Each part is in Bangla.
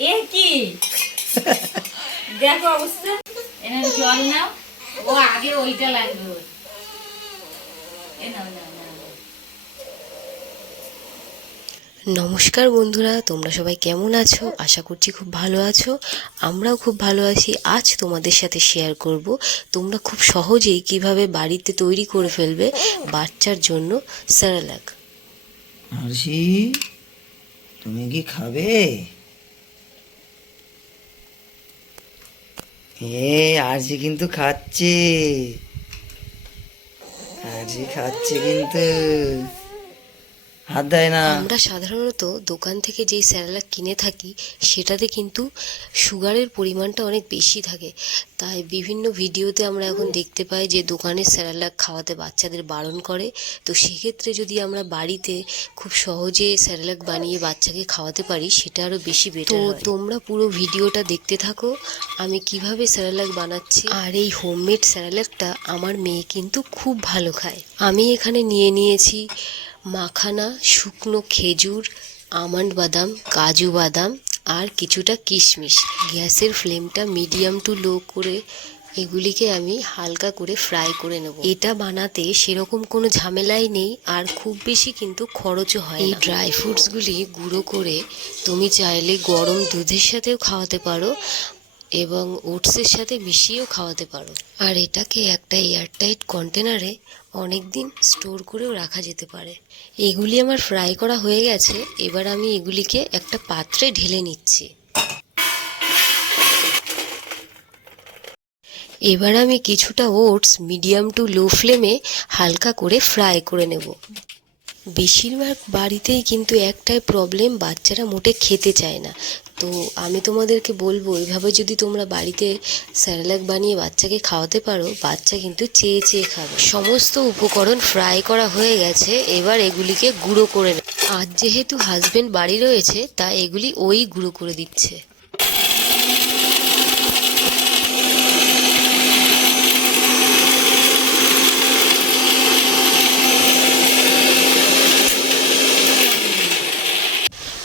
এ কি? দেখো অবস্থা। এনে জল নাও। ও আগে ওইটা লাগবে এ নাও নাও নাও। নমস্কার বন্ধুরা তোমরা সবাই কেমন আছো? আশা করছি খুব ভালো আছো। আমরাও খুব ভালো আছি। আজ তোমাদের সাথে শেয়ার করব তোমরা খুব সহজেই কীভাবে বাড়িতে তৈরি করে ফেলবে বাচ্চার জন্য স্যারালাক। আরশি তুমি কি খাবে? এ আরশি কিন্তু খাচ্ছে। আরজি খাচ্ছে কিন্তু। হাত দেয় না। আমরা সাধারণত দোকান থেকে যেই স্যারালাক কিনে থাকি সেটাতে কিন্তু সুগারের পরিমাণটা অনেক বেশি থাকে। তাই বিভিন্ন ভিডিওতে আমরা এখন দেখতে পাই যে দোকানের স্যারালাক খাওয়াতে বাচ্চাদের বারণ করে। তো সেক্ষেত্রে যদি আমরা বাড়িতে খুব সহজে স্যারালাক বানিয়ে বাচ্চাকে খাওয়াতে পারি সেটা আরও বেশি বেটার তো তোমরা পুরো ভিডিওটা দেখতে থাকো। আমি কীভাবে স্যারালাক বানাচ্ছি। আর এই হোমমেড স্যারালাকটা আমার মেয়ে কিন্তু খুব ভালো খায়। আমি এখানে নিয়ে নিয়েছি মাখানা, শুকনো খেজুর, আমন্ড বাদাম, কাজু বাদাম আর কিছুটা কিশমিশ। গ্যাসের ফ্লেমটা মিডিয়াম টু লো করে এগুলিকে আমি হালকা করে ফ্রাই করে নেব। এটা বানাতে সেরকম কোনো ঝামেলাই নেই আর খুব বেশি কিন্তু খরচও হয় এই ড্রাই ফ্রুটসগুলি গুঁড়ো করে তুমি চাইলে গরম দুধের সাথেও খাওয়াতে পারো এবং ওটসের সাথে মিশিয়েও খাওয়াতে পারো। আর এটাকে একটা এয়ারটাইট কন্টেনারে অনেক দিন স্টোর করেও রাখা যেতে পারে। এগুলি আমার ফ্রাই করা হয়ে গেছে, এবার আমি এগুলিকে একটা পাত্রে ঢেলে নিচ্ছি। এবার আমি কিছুটা ওটস মিডিয়াম টু লো ফ্লেমে হালকা করে ফ্রাই করে নেব। বেশিরভাগ বাড়িতেই কিন্তু একটাই প্রবলেম বাচ্চারা মোটে খেতে চায় না। তো আমি তোমাদেরকে বলব, এভাবে যদি তোমরা বাড়িতে স্যারালাক বানিয়ে বাচ্চাকে খাওয়াতে পারো, বাচ্চা কিন্তু চেয়ে চেয়ে খাবে। সমস্ত উপকরণ ফ্রাই করা হয়ে গেছে, এবার এগুলিকে গুঁড়ো করে আজ যেহেতু হাজবেন্ড বাড়ি রয়েছে, তা এগুলি ওই গুঁড়ো করে দিচ্ছে।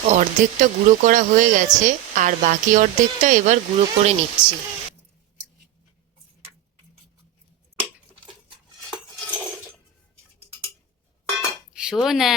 অর্ধেকটা গুঁড়ো করা হয়ে গেছে আর বাকি অর্ধেকটা এবার গুঁড়ো করে নিচ্ছি। সোনা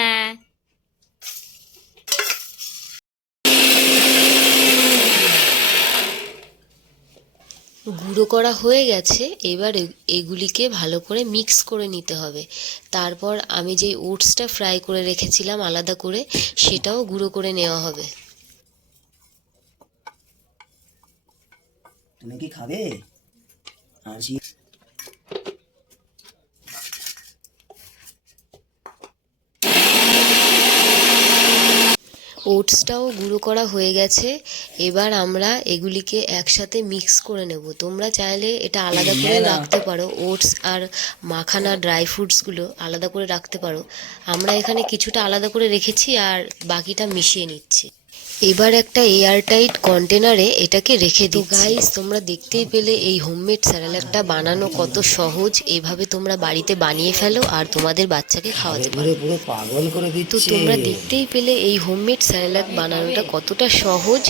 গুঁড়ো করা হয়ে গেছে, এবার এগুলিকে ভালো করে মিক্স করে নিতে হবে। তারপর আমি যে ওটসটা ফ্রাই করে রেখেছিলাম আলাদা করে, সেটাও গুঁড়ো করে নেওয়া হবে। তুমি কি খাবে? আরশি ওটসটাও গুঁড়ো করা হয়ে গেছে। এবার আমরা এগুলিকে একসাথে মিক্স করে নেব। তোমরা চাইলে এটা আলাদা করে রাখতে পারো। ওটস আর মাখানা ড্রাই ফ্রুটসগুলো আলাদা করে রাখতে পারো। আমরা এখানে কিছুটা আলাদা করে রেখেছি আর বাকিটা মিশিয়ে নিচ্ছি। এবার একটা এয়ারটাইট কন্টেনারে এটাকে রেখে দিই গাইস তোমরা দেখতেই পেলে এই হোমমেড স্যারালাকটা বানানো কত সহজ। এভাবে তোমরা বাড়িতে বানিয়ে ফেলো আর তোমাদের বাচ্চাকে খাওয়াতে পারো। পুরো পাগল করে তো তোমরা দেখতেই পেলে এই হোমমেড স্যালাড বানানোটা কতটা সহজ।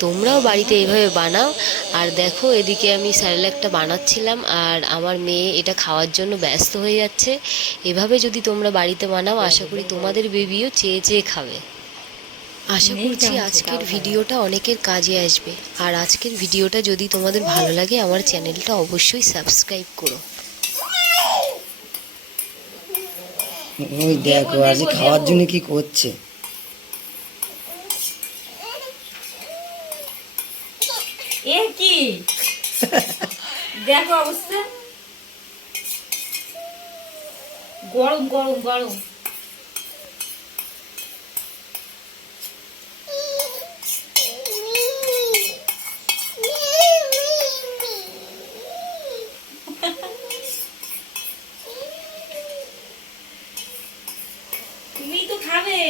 তোমরাও বাড়িতে এইভাবে বানাও। আর দেখো এদিকে আমি স্যালাডটা বানাচ্ছিলাম আর আমার মেয়ে এটা খাওয়ার জন্য ব্যস্ত হয়ে যাচ্ছে। এভাবে যদি তোমরা বাড়িতে বানাও আশা করি তোমাদের বেবিও চেয়ে চেয়ে খাবে। আশা করছি আজকের ভিডিওটা অনেকের কাজে আসবে। আর আজকের ভিডিওটা যদি তোমাদের ভালো লাগে আমার চ্যানেলটা অবশ্যই সাবস্ক্রাইব করো। ওই দেখো আরশি খাওয়ার জন্য কি করছে? এ কি? দেখো অবস্থা। গরম গরম গরম তুমি তো খাবে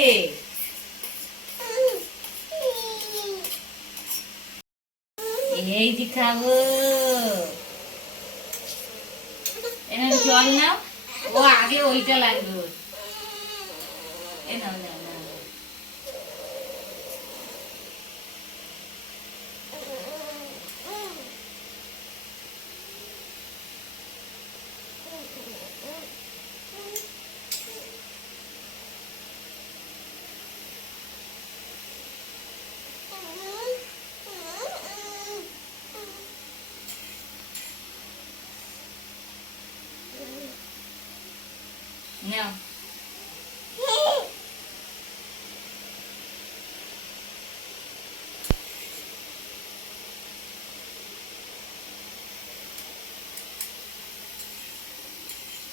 এই যে খাব। এনে জল নাও। ও আগে ওইটা লাগবে। এ নাও নাও।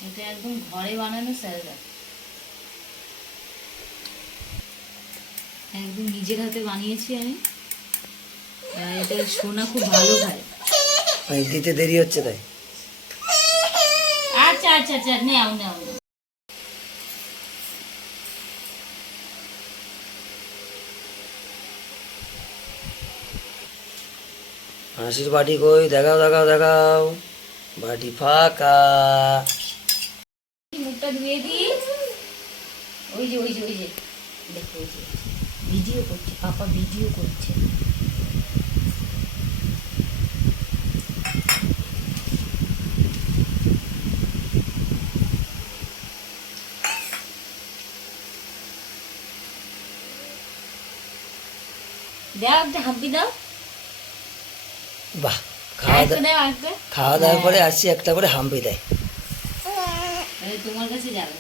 এটা একদম ঘরে বানানো স্যালাড। একদম নিজের হাতে বানিয়েছি আমি। আর এটা সোনা খুব ভালো খায়। দিতে দেরি হচ্ছে তাই। আচ্ছা আচ্ছা আচ্ছা নেও নেও। হাসির বাটি কই? দেখাও দেখাও দেখাও। বাটি ফাঁকা। ধুয়ে দিই। ওই যে ওই যে ওই যে। দেখো ওই যে। ভিডিও করছে পাপা ভিডিও করছে। দাও একটা হাম্পি দাও। বাহ খাওয়া দাওয়া দাও খাওয়া দাওয়ার পরে আসছি একটা করে হাম্পি দেয়। তোমার কাছে যাবে।